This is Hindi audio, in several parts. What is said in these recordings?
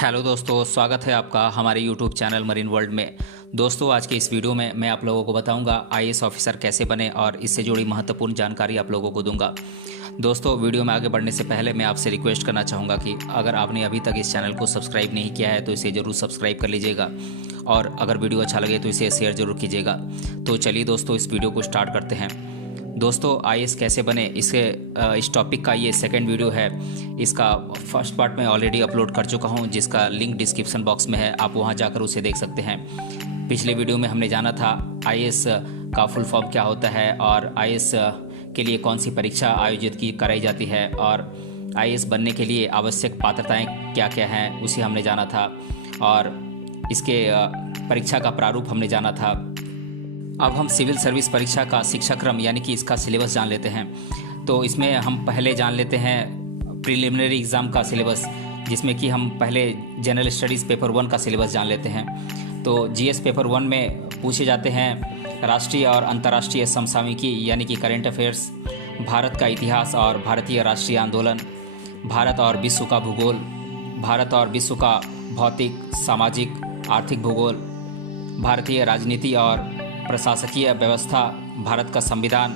हेलो दोस्तों, स्वागत है आपका हमारे यूट्यूब चैनल मरीन वर्ल्ड में। दोस्तों, आज के इस वीडियो में मैं आप लोगों को बताऊंगा आईएएस ऑफिसर कैसे बने और इससे जुड़ी महत्वपूर्ण जानकारी आप लोगों को दूंगा। दोस्तों, वीडियो में आगे बढ़ने से पहले मैं आपसे रिक्वेस्ट करना चाहूँगा कि अगर आपने अभी तक इस चैनल को सब्सक्राइब नहीं किया है तो इसे ज़रूर सब्सक्राइब कर लीजिएगा और अगर वीडियो अच्छा लगे तो इसे शेयर ज़रूर कीजिएगा। तो चलिए दोस्तों, इस वीडियो को स्टार्ट करते हैं। दोस्तों, आईएएस कैसे बने इस टॉपिक का ये सेकंड वीडियो है। इसका फर्स्ट पार्ट मैं ऑलरेडी अपलोड कर चुका हूँ, जिसका लिंक डिस्क्रिप्शन बॉक्स में है, आप वहाँ जाकर उसे देख सकते हैं। पिछले वीडियो में हमने जाना था आईएएस का फुल फॉर्म क्या होता है और आईएएस के लिए कौन सी परीक्षा आयोजित कराई जाती है और आईएएस बनने के लिए आवश्यक पात्रताएँ क्या क्या हैं उसे हमने जाना था और इसके परीक्षा का प्रारूप हमने जाना था। अब हम सिविल सर्विस परीक्षा का शिक्षाक्रम यानी कि इसका सिलेबस जान लेते हैं। तो इसमें हम पहले जान लेते हैं प्रिलिमिनरी एग्ज़ाम का सिलेबस, जिसमें कि हम पहले जनरल स्टडीज़ पेपर 1 का सिलेबस जान लेते हैं। तो जीएस पेपर 1 में पूछे जाते हैं राष्ट्रीय और अंतर्राष्ट्रीय समसामयिकी यानी कि करेंट अफेयर्स, भारत का इतिहास और भारतीय राष्ट्रीय आंदोलन, भारत और विश्व का भूगोल, भारत और विश्व का भौतिक सामाजिक आर्थिक भूगोल, भारतीय राजनीति और प्रशासकीय व्यवस्था, भारत का संविधान,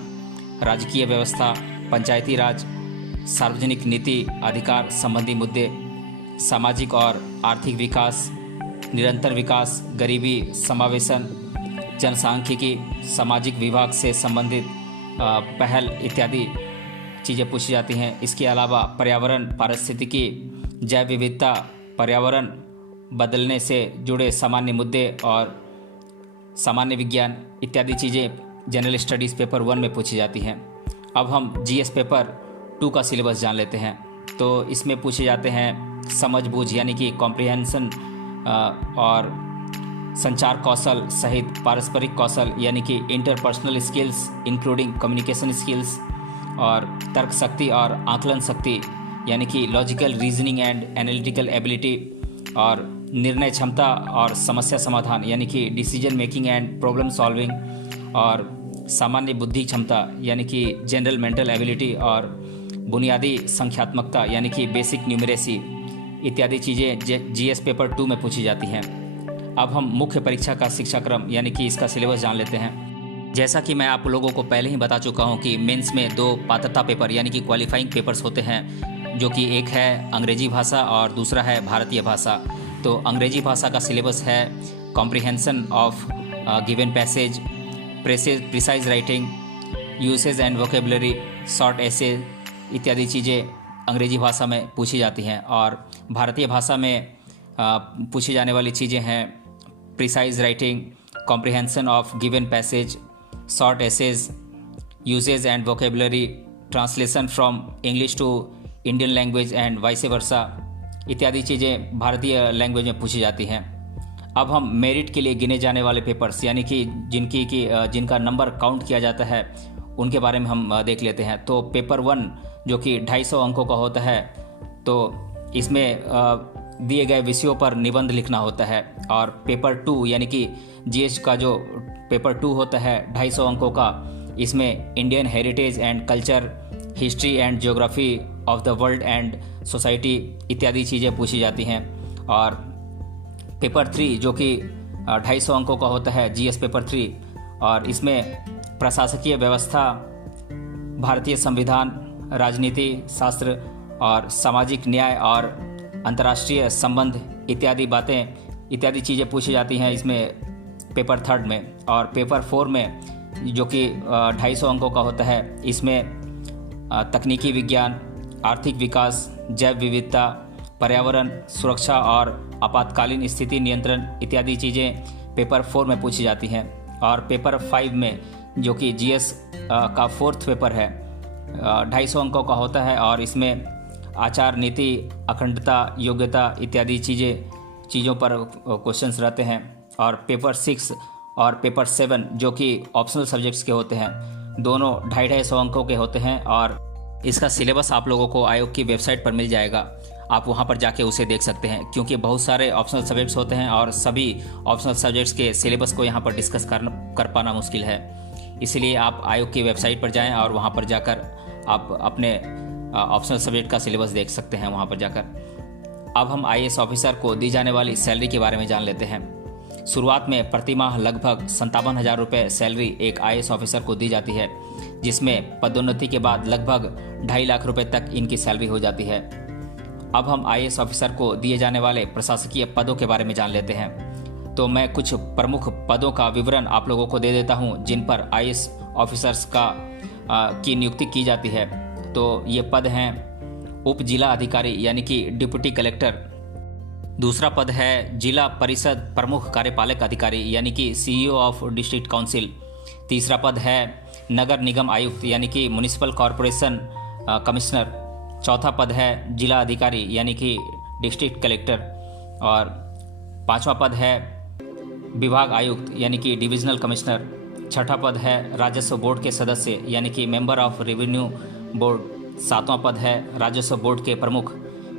राजकीय व्यवस्था, पंचायती राज, सार्वजनिक नीति अधिकार संबंधी मुद्दे, सामाजिक और आर्थिक विकास, निरंतर विकास, गरीबी समावेशन, जनसांख्यिकी, सामाजिक विभाग से संबंधित पहल इत्यादि चीज़ें पूछी जाती हैं। इसके अलावा पर्यावरण, पारिस्थितिकी, जैव विविधता, पर्यावरण बदलने से जुड़े सामान्य मुद्दे और सामान्य विज्ञान इत्यादि चीज़ें जनरल स्टडीज़ पेपर 1 में पूछी जाती हैं। अब हम जीएस पेपर 2 का सिलेबस जान लेते हैं। तो इसमें पूछे जाते हैं समझ बूझ यानी कि कॉम्प्रिहेंशन और संचार कौशल सहित पारस्परिक कौशल यानी कि interpersonal skills including communication skills और तर्क शक्ति और आकलन शक्ति यानी कि logical reasoning and analytical ability और निर्णय क्षमता और समस्या समाधान यानी कि decision making and problem solving और सामान्य बुद्धि क्षमता यानी कि जनरल मेंटल एबिलिटी और बुनियादी संख्यात्मकता यानी कि बेसिक न्यूमरेसी इत्यादि चीज़ें जीएस पेपर 2 में पूछी जाती हैं। अब हम मुख्य परीक्षा का शिक्षाक्रम यानी कि इसका सिलेबस जान लेते हैं। जैसा कि मैं आप लोगों को पहले ही बता चुका हूं कि मेंस में 2 पात्रता पेपर यानी कि क्वालिफाइंग पेपर्स होते हैं, जो कि एक है अंग्रेजी भाषा और दूसरा है भारतीय भाषा। तो अंग्रेजी भाषा का सिलेबस है comprehension of given passage, precise writing, usage and vocabulary, short essay इत्यादि चीज़ें अंग्रेजी भाषा में पूछी जाती हैं। और भारतीय भाषा में पूछी जाने वाली चीज़ें हैं precise writing, comprehension of given passage, short essays, usage and vocabulary, translation from English to Indian language and vice versa इत्यादि चीज़ें भारतीय लैंग्वेज में पूछी जाती हैं। अब हम मेरिट के लिए गिने जाने वाले पेपर्स यानी कि जिनका नंबर काउंट किया जाता है उनके बारे में हम देख लेते हैं। तो पेपर 1 जो कि 250 अंकों का होता है, तो इसमें दिए गए विषयों पर निबंध लिखना होता है। और पेपर 2 यानी कि जीएस का जो पेपर 2 होता है 250 अंकों का, इसमें Indian heritage and culture, history and geography of the world and society इत्यादि चीज़ें पूछी जाती हैं। और पेपर 3 जो कि 250 अंकों का होता है जीएस पेपर 3, और इसमें प्रशासकीय व्यवस्था, भारतीय संविधान, राजनीति शास्त्र और सामाजिक न्याय और अंतर्राष्ट्रीय संबंध इत्यादि चीज़ें पूछी जाती हैं इसमें पेपर 3 में। और पेपर 4 में जो कि 250 अंकों का होता है, इसमें तकनीकी विज्ञान, आर्थिक विकास, जैव विविधता, पर्यावरण सुरक्षा और आपातकालीन स्थिति नियंत्रण इत्यादि चीज़ें पेपर 4 में पूछी जाती हैं। और पेपर 5 में जो कि जीएस का 4th पेपर है 250 अंकों का होता है, और इसमें आचार नीति, अखंडता, योग्यता इत्यादि चीज़ों पर क्वेश्चंस रहते हैं। और पेपर 6 और पेपर 7 जो कि ऑप्शनल सब्जेक्ट्स के होते हैं, दोनों 250 अंकों के होते हैं। और इसका सिलेबस आप लोगों को आयोग की वेबसाइट पर मिल जाएगा, आप वहां पर जाके उसे देख सकते हैं, क्योंकि बहुत सारे ऑप्शनल सब्जेक्ट्स होते हैं और सभी ऑप्शनल सब्जेक्ट्स के सिलेबस को यहां पर डिस्कस कर पाना मुश्किल है। इसलिए आप आयोग की वेबसाइट पर जाएं और वहां पर जाकर आप अपने ऑप्शनल सब्जेक्ट का सिलेबस देख सकते हैं वहाँ पर जाकर। अब हम आईएएस ऑफिसर को दी जाने वाली सैलरी के बारे में जान लेते हैं। शुरुआत में प्रति माह लगभग 57,000 रुपये सैलरी एक आईएएस ऑफिसर को दी जाती है, जिसमें पदोन्नति के बाद लगभग 2.5 लाख रुपए तक इनकी सैलरी हो जाती है। अब हम आईएएस ऑफिसर को दिए जाने वाले प्रशासकीय पदों के बारे में जान लेते हैं। तो मैं कुछ प्रमुख पदों का विवरण आप लोगों को दे देता हूं जिन पर आईएएस ऑफिसर्स की नियुक्ति की जाती है। तो ये पद हैं उप जिला अधिकारी यानी कि डिप्टी कलेक्टर। दूसरा पद है जिला परिषद प्रमुख कार्यपालक अधिकारी यानी कि सीईओ ऑफ डिस्ट्रिक्ट काउंसिल। तीसरा पद है नगर निगम आयुक्त यानी कि म्युनिसिपल कॉरपोरेशन कमिश्नर। चौथा पद है जिला अधिकारी यानी कि डिस्ट्रिक्ट कलेक्टर। और पांचवा पद है विभाग आयुक्त यानी कि डिविजनल कमिश्नर। छठा पद है राजस्व बोर्ड के सदस्य यानी कि मेंबर ऑफ रेवेन्यू बोर्ड। सातवां पद है राजस्व बोर्ड के प्रमुख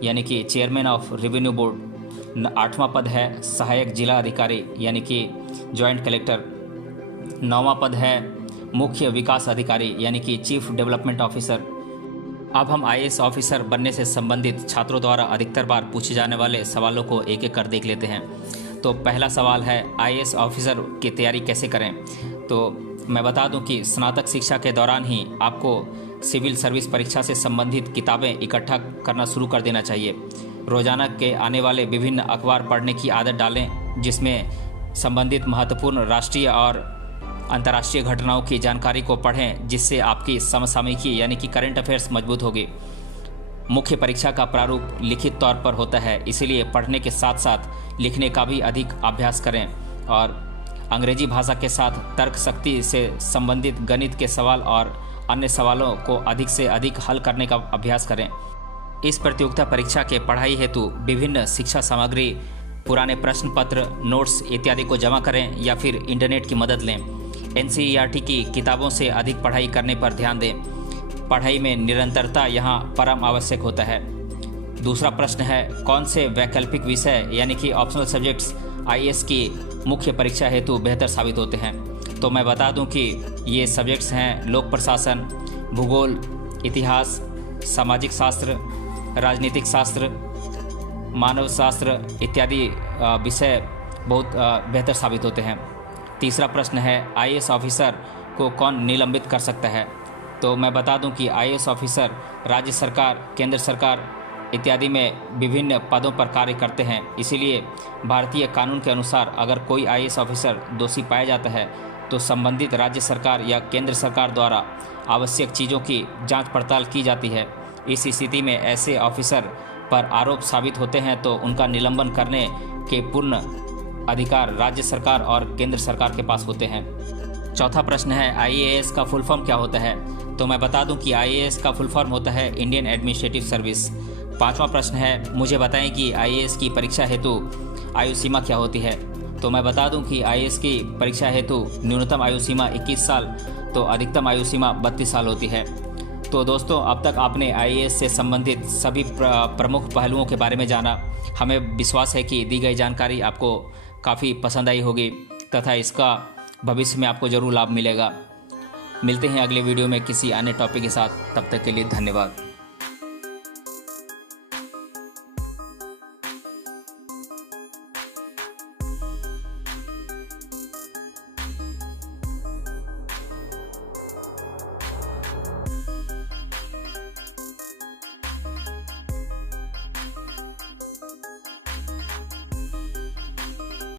यानी कि चेयरमैन ऑफ रेवेन्यू बोर्ड। आठवां पद है सहायक जिला अधिकारी यानी कि जॉइंट कलेक्टर। नौवां पद है मुख्य विकास अधिकारी यानी कि चीफ डेवलपमेंट ऑफिसर। अब हम आईएएस ऑफिसर बनने से संबंधित छात्रों द्वारा अधिकतर बार पूछे जाने वाले सवालों को एक एक कर देख लेते हैं। तो पहला सवाल है आईएएस ऑफिसर की तैयारी कैसे करें। तो मैं बता दूं कि स्नातक शिक्षा के दौरान ही आपको सिविल सर्विस परीक्षा से संबंधित किताबें इकट्ठा करना शुरू कर देना चाहिए। रोजाना के आने वाले विभिन्न अखबार पढ़ने की आदत डालें, जिसमें संबंधित महत्वपूर्ण राष्ट्रीय और अंतर्राष्ट्रीय घटनाओं की जानकारी को पढ़ें, जिससे आपकी समसामयिकी यानी कि करंट अफेयर्स मजबूत होगी। मुख्य परीक्षा का प्रारूप लिखित तौर पर होता है, इसीलिए पढ़ने के साथ साथ लिखने का भी अधिक अभ्यास करें और अंग्रेजी भाषा के साथ तर्क शक्ति से संबंधित गणित के सवाल और अन्य सवालों को अधिक से अधिक हल करने का अभ्यास करें। इस प्रतियोगिता परीक्षा के पढ़ाई हेतु विभिन्न शिक्षा सामग्री, पुराने प्रश्न पत्र, नोट्स इत्यादि को जमा करें या फिर इंटरनेट की मदद लें। एनसीईआरटी की किताबों से अधिक पढ़ाई करने पर ध्यान दें। पढ़ाई में निरंतरता यहाँ परम आवश्यक होता है। दूसरा प्रश्न है कौन से वैकल्पिक विषय यानी कि ऑप्शनल सब्जेक्ट्स आईएएस की मुख्य परीक्षा हेतु बेहतर साबित होते हैं। तो मैं बता दूं कि ये सब्जेक्ट्स हैं लोक प्रशासन, भूगोल, इतिहास, सामाजिक शास्त्र, राजनीतिक शास्त्र, मानव शास्त्र इत्यादि विषय बहुत बेहतर साबित होते हैं। तीसरा प्रश्न है आईएएस ऑफिसर को कौन निलंबित कर सकता है। तो मैं बता दूं कि आईएएस ऑफिसर राज्य सरकार, केंद्र सरकार इत्यादि में विभिन्न पदों पर कार्य करते हैं। इसीलिए भारतीय कानून के अनुसार अगर कोई आईएएस ऑफिसर दोषी पाया जाता है तो संबंधित राज्य सरकार या केंद्र सरकार द्वारा आवश्यक चीज़ों की जांच पड़ताल की जाती है। इस स्थिति में ऐसे ऑफिसर पर आरोप साबित होते हैं तो उनका निलंबन करने के पूर्ण अधिकार राज्य सरकार और केंद्र सरकार के पास होते हैं। चौथा प्रश्न है आईएएस का फुल फॉर्म क्या होता है। तो मैं बता दूं कि आईएएस का फुल फॉर्म होता है इंडियन एडमिनिस्ट्रेटिव सर्विस। पांचवा प्रश्न है मुझे बताएं कि आईएएस की परीक्षा हेतु आयु सीमा क्या होती है। तो मैं बता दूं कि आईएएस की परीक्षा हेतु न्यूनतम आयु सीमा 21 साल तो अधिकतम आयु सीमा 32 साल होती है। तो दोस्तों अब तक आपने आईएएस से संबंधित सभी प्रमुख पहलुओं के बारे में जाना। हमें विश्वास है कि दी गई जानकारी आपको काफ़ी पसंद आई होगी तथा इसका भविष्य में आपको ज़रूर लाभ मिलेगा। मिलते हैं अगले वीडियो में किसी अन्य टॉपिक के साथ। तब तक के लिए धन्यवाद।